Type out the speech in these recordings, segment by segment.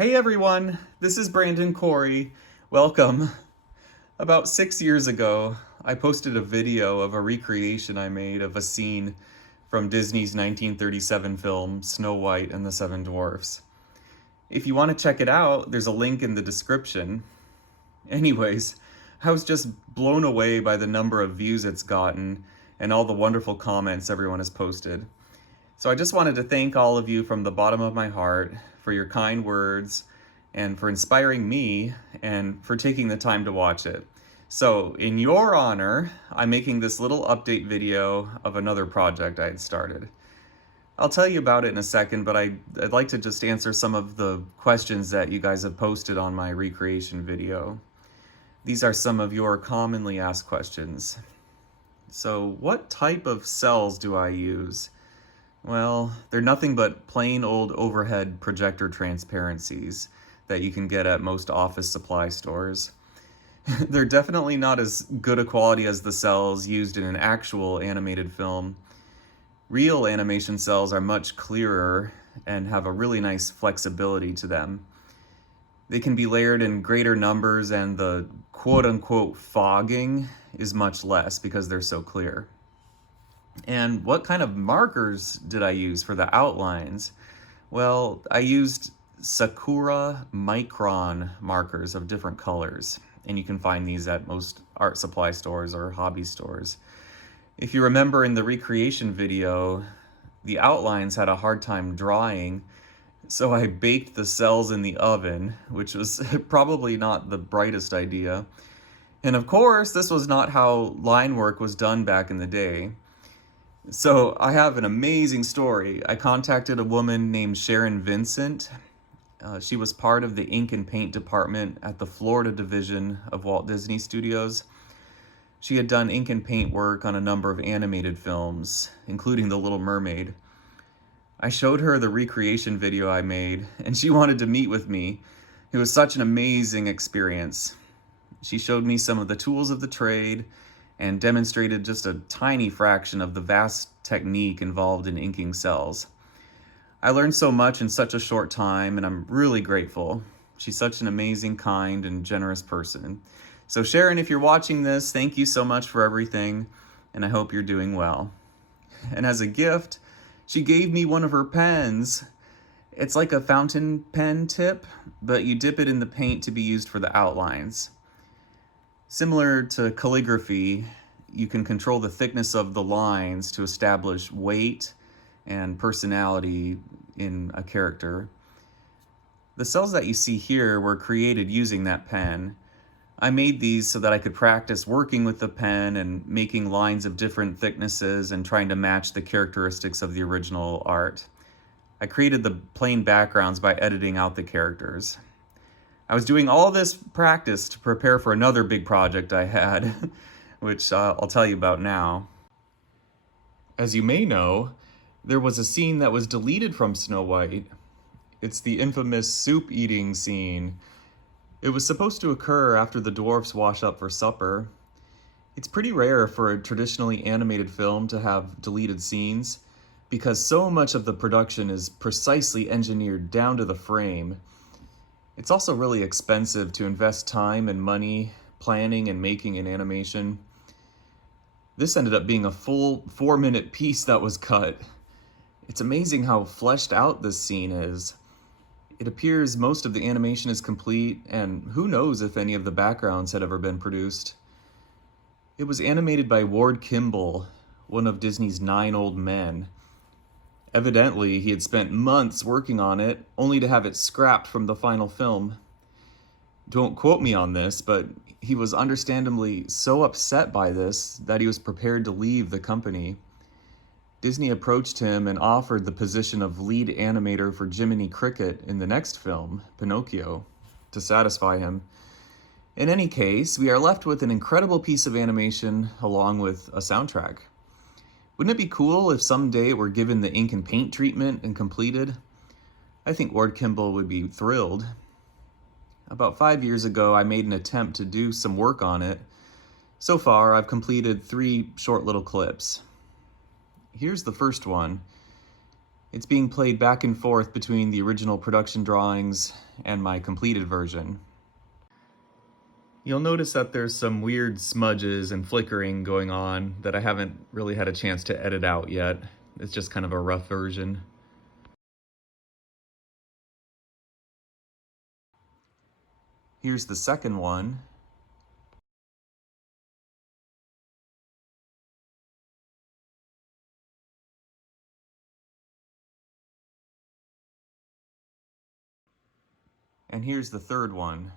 Hey everyone, this is Brandon Kouri. Welcome. About 6 years ago, I posted a video of a recreation I made of a scene from Disney's 1937 film Snow White and the Seven Dwarfs. If you want to check it out, there's a link in the description. Anyways, I was just blown away by the number of views it's gotten and all the wonderful comments everyone has posted. So I just wanted to thank all of you from the bottom of my heart for your kind words and for inspiring me and for taking the time to watch it. So in your honor, I'm making this little update video of another project I had started. I'll tell you about it in a second, but I'd like to just answer some of the questions that you guys have posted on my recreation video. These are some of your commonly asked questions. So what type of cells do I use? Well, they're nothing but plain old overhead projector transparencies that you can get at most office supply stores. They're definitely not as good a quality as the cells used in an actual animated film. Real animation cells are much clearer and have a really nice flexibility to them. They can be layered in greater numbers and the quote-unquote fogging is much less because they're so clear. And what kind of markers did I use for the outlines? Well, I used Sakura micron markers of different colors, and you can find these at most art supply stores or hobby stores. If you remember in the recreation video, the outlines had a hard time drying, so I baked the cells in the oven, which was probably not the brightest idea. And of course, this was not how line work was done back in the day. So I have an amazing story. I contacted a woman named Sharon Vincent. She was part of the ink and paint department at the Florida division of Walt Disney Studios. She had done ink and paint work on a number of animated films, including The Little Mermaid. I showed her the recreation video I made, and she wanted to meet with me. It was such an amazing experience. She showed me some of the tools of the trade and demonstrated just a tiny fraction of the vast technique involved in inking cells. I learned so much in such a short time, and I'm really grateful. She's such an amazing, kind, and generous person. So Sharon, if you're watching this, thank you so much for everything, and I hope you're doing well. And as a gift, she gave me one of her pens. It's like a fountain pen tip, but you dip it in the paint to be used for the outlines. Similar to calligraphy, you can control the thickness of the lines to establish weight and personality in a character. The cells that you see here were created using that pen. I made these so that I could practice working with the pen and making lines of different thicknesses and trying to match the characteristics of the original art. I created the plain backgrounds by editing out the characters. I was doing all this practice to prepare for another big project I had, which I'll tell you about now. As you may know, there was a scene that was deleted from Snow White. It's the infamous soup eating scene. It was supposed to occur after the dwarfs wash up for supper. It's pretty rare for a traditionally animated film to have deleted scenes because so much of the production is precisely engineered down to the frame. It's also really expensive to invest time and money planning and making an animation. This ended up being a full 4-minute piece that was cut. It's amazing how fleshed out this scene is. It appears most of the animation is complete, and who knows if any of the backgrounds had ever been produced. It was animated by Ward Kimball, one of Disney's 9 old men. Evidently, he had spent months working on it, only to have it scrapped from the final film. Don't quote me on this, but he was understandably so upset by this that he was prepared to leave the company. Disney approached him and offered the position of lead animator for Jiminy Cricket in the next film, Pinocchio, to satisfy him. In any case, we are left with an incredible piece of animation along with a soundtrack. Wouldn't it be cool if someday it were given the ink and paint treatment and completed? I think Ward Kimball would be thrilled. About 5 years ago, I made an attempt to do some work on it. So far, I've completed 3 short little clips. Here's the first one. It's being played back and forth between the original production drawings and my completed version. You'll notice that there's some weird smudges and flickering going on that I haven't really had a chance to edit out yet. It's just kind of a rough version. Here's the second one. And here's the third one.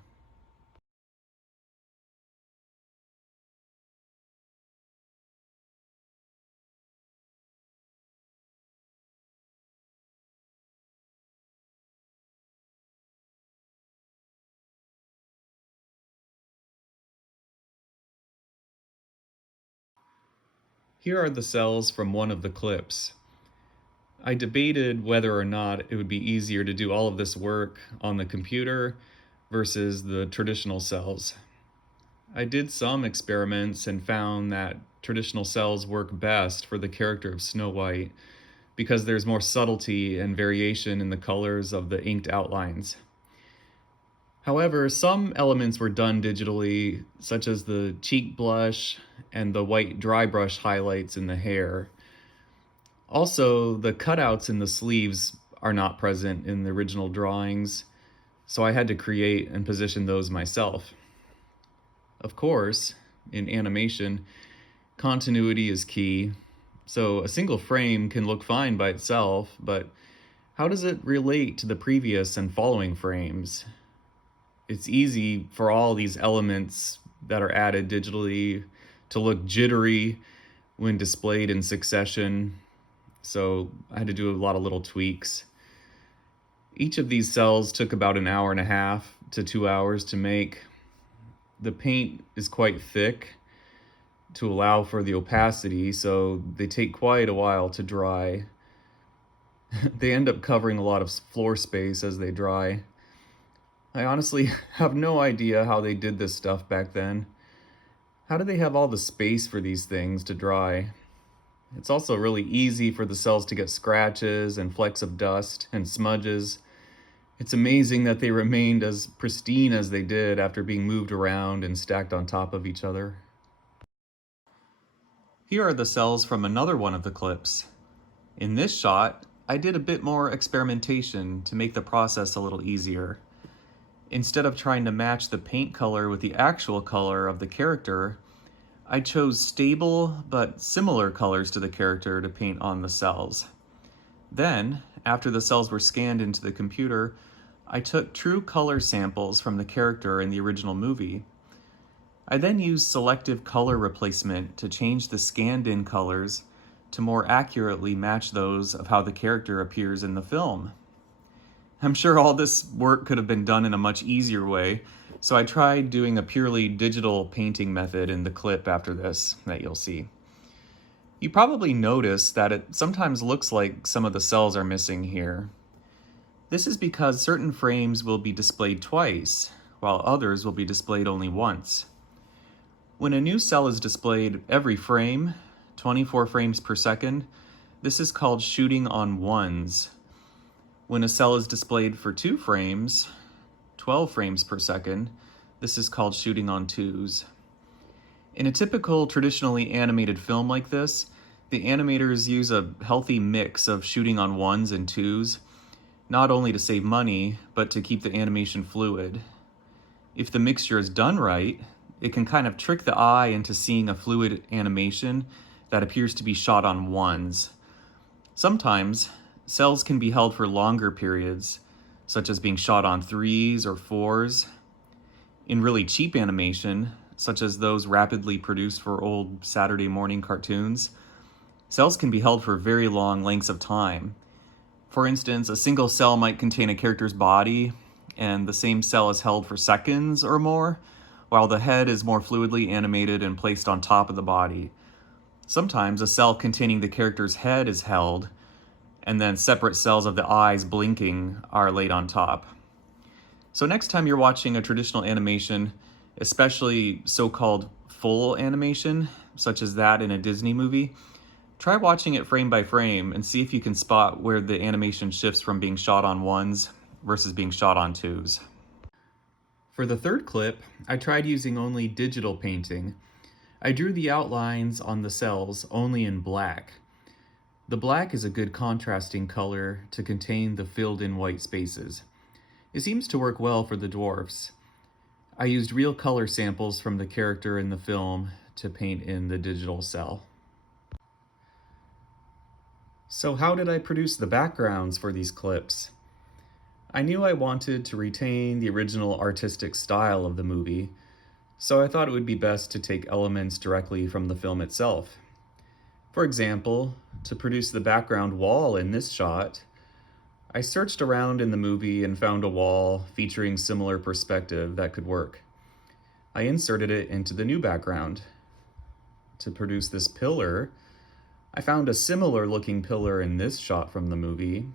Here are the cells from one of the clips. I debated whether or not it would be easier to do all of this work on the computer versus the traditional cells. I did some experiments and found that traditional cells work best for the character of Snow White because there's more subtlety and variation in the colors of the inked outlines. However, some elements were done digitally, such as the cheek blush and the white dry brush highlights in the hair. Also, the cutouts in the sleeves are not present in the original drawings, so I had to create and position those myself. Of course, in animation, continuity is key, so a single frame can look fine by itself, but how does it relate to the previous and following frames? It's easy for all these elements that are added digitally to look jittery when displayed in succession, so I had to do a lot of little tweaks. Each of these cells took about an hour and a half to 2 hours to make. The paint is quite thick to allow for the opacity, so they take quite a while to dry. They end up covering a lot of floor space as they dry. I honestly have no idea how they did this stuff back then. How do they have all the space for these things to dry? It's also really easy for the cells to get scratches and flecks of dust and smudges. It's amazing that they remained as pristine as they did after being moved around and stacked on top of each other. Here are the cells from another one of the clips. In this shot, I did a bit more experimentation to make the process a little easier. Instead of trying to match the paint color with the actual color of the character, I chose stable but similar colors to the character to paint on the cells. Then, after the cells were scanned into the computer, I took true color samples from the character in the original movie. I then used selective color replacement to change the scanned-in colors to more accurately match those of how the character appears in the film. I'm sure all this work could have been done in a much easier way, so I tried doing a purely digital painting method in the clip after this that you'll see. You probably notice that it sometimes looks like some of the cells are missing here. This is because certain frames will be displayed twice, while others will be displayed only once. When a new cell is displayed every frame, 24 frames per second, this is called shooting on ones. When a cell is displayed for 2 frames, 12 frames per second, this is called shooting on twos. In a typical traditionally animated film like this, the animators use a healthy mix of shooting on ones and twos, not only to save money, but to keep the animation fluid. If the mixture is done right, it can kind of trick the eye into seeing a fluid animation that appears to be shot on ones. Sometimes, cells can be held for longer periods, such as being shot on 3s or 4s. In really cheap animation, such as those rapidly produced for old Saturday morning cartoons, cells can be held for very long lengths of time. For instance, a single cell might contain a character's body, and the same cell is held for seconds or more, while the head is more fluidly animated and placed on top of the body. Sometimes a cell containing the character's head is held, and then separate cells of the eyes blinking are laid on top. So next time you're watching a traditional animation, especially so-called full animation, such as that in a Disney movie, Try watching it frame by frame and see if you can spot where the animation shifts from being shot on ones versus being shot on twos. For the third clip, I tried using only digital painting. I drew the outlines on the cells only in black. The black is a good contrasting color to contain the filled-in white spaces. It seems to work well for the dwarfs. I used real color samples from the character in the film to paint in the digital cell. So how did I produce the backgrounds for these clips? I knew I wanted to retain the original artistic style of the movie, so I thought it would be best to take elements directly from the film itself. For example, to produce the background wall in this shot, I searched around in the movie and found a wall featuring similar perspective that could work. I inserted it into the new background. To produce this pillar, I found a similar looking pillar in this shot from the movie.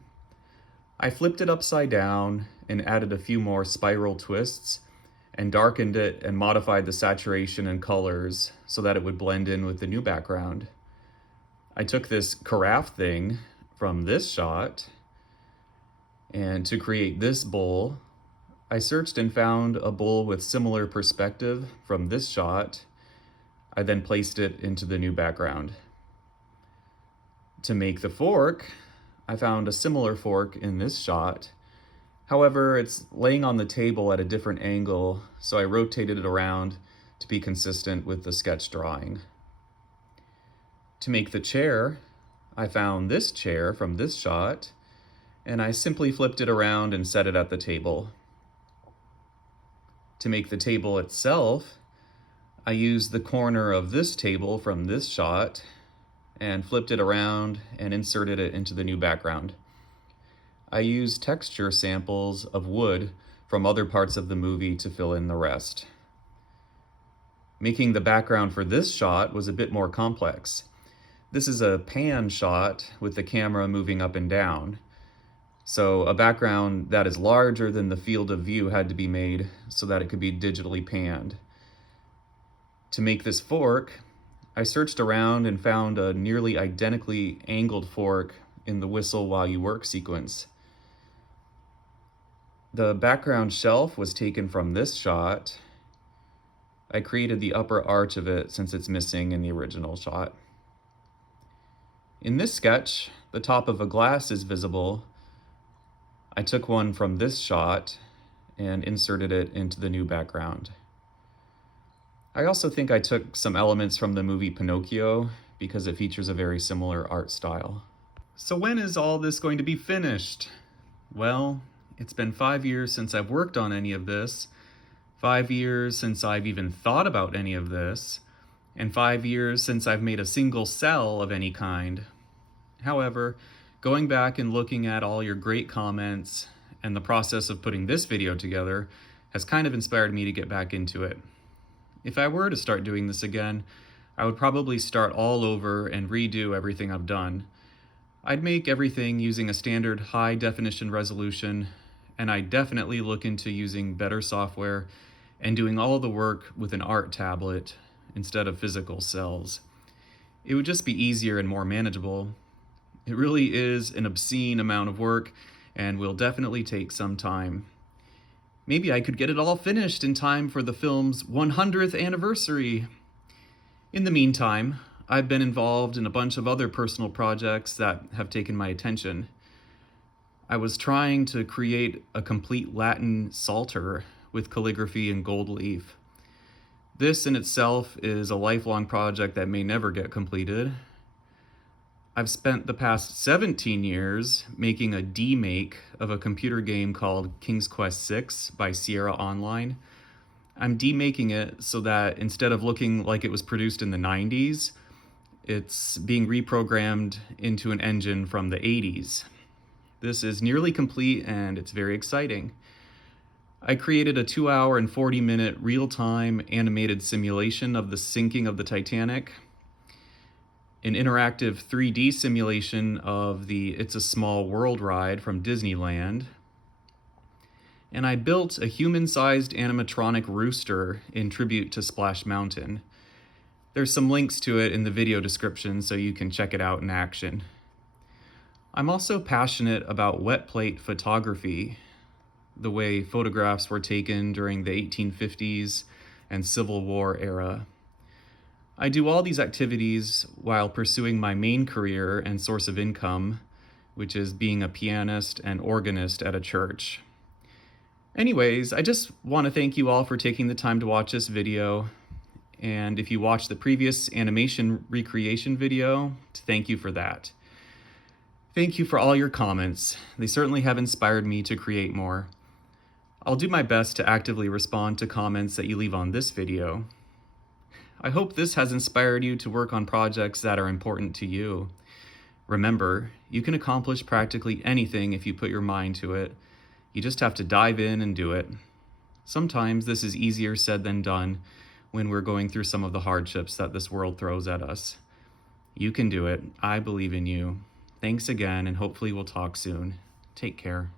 I flipped it upside down and added a few more spiral twists and darkened it and modified the saturation and colors so that it would blend in with the new background. I took this carafe thing from this shot, and to create this bowl, I searched and found a bowl with similar perspective from this shot. I then placed it into the new background. To make the fork, I found a similar fork in this shot. However, it's laying on the table at a different angle, so I rotated it around to be consistent with the sketch drawing. To make the chair, I found this chair from this shot, and I simply flipped it around and set it at the table. To make the table itself, I used the corner of this table from this shot and flipped it around and inserted it into the new background. I used texture samples of wood from other parts of the movie to fill in the rest. Making the background for this shot was a bit more complex. This is a pan shot with the camera moving up and down. So a background that is larger than the field of view had to be made so that it could be digitally panned. To make this fork, I searched around and found a nearly identically angled fork in the Whistle While You Work sequence. The background shelf was taken from this shot. I created the upper arch of it since it's missing in the original shot. In this sketch, the top of a glass is visible. I took one from this shot and inserted it into the new background. I also think I took some elements from the movie Pinocchio because it features a very similar art style. So when is all this going to be finished? Well, it's been 5 years since I've worked on any of this, 5 years since I've even thought about any of this, and 5 years since I've made a single cell of any kind. However, going back and looking at all your great comments and the process of putting this video together has kind of inspired me to get back into it. If I were to start doing this again, I would probably start all over and redo everything I've done. I'd make everything using a standard high definition resolution, and I'd definitely look into using better software and doing all the work with an art tablet instead of physical cells. It would just be easier and more manageable. It really is an obscene amount of work and will definitely take some time. Maybe I could get it all finished in time for the film's 100th anniversary. In the meantime, I've been involved in a bunch of other personal projects that have taken my attention. I was trying to create a complete Latin psalter with calligraphy and gold leaf. This in itself is a lifelong project that may never get completed. I've spent the past 17 years making a demake of a computer game called King's Quest VI by Sierra Online. I'm demaking it so that instead of looking like it was produced in the 90s, it's being reprogrammed into an engine from the 80s. This is nearly complete and it's very exciting. I created a 2-hour and 40-minute real-time animated simulation of the sinking of the Titanic, an interactive 3D simulation of the It's a Small World ride from Disneyland, and I built a human-sized animatronic rooster in tribute to Splash Mountain. There's some links to it in the video description so you can check it out in action. I'm also passionate about wet plate photography, the way photographs were taken during the 1850s and Civil War era. I do all these activities while pursuing my main career and source of income, which is being a pianist and organist at a church. Anyways, I just want to thank you all for taking the time to watch this video. And if you watched the previous animation recreation video, thank you for that. Thank you for all your comments. They certainly have inspired me to create more. I'll do my best to actively respond to comments that you leave on this video. I hope this has inspired you to work on projects that are important to you. Remember, you can accomplish practically anything if you put your mind to it. You just have to dive in and do it. Sometimes this is easier said than done when we're going through some of the hardships that this world throws at us. You can do it. I believe in you. Thanks again, and hopefully we'll talk soon. Take care.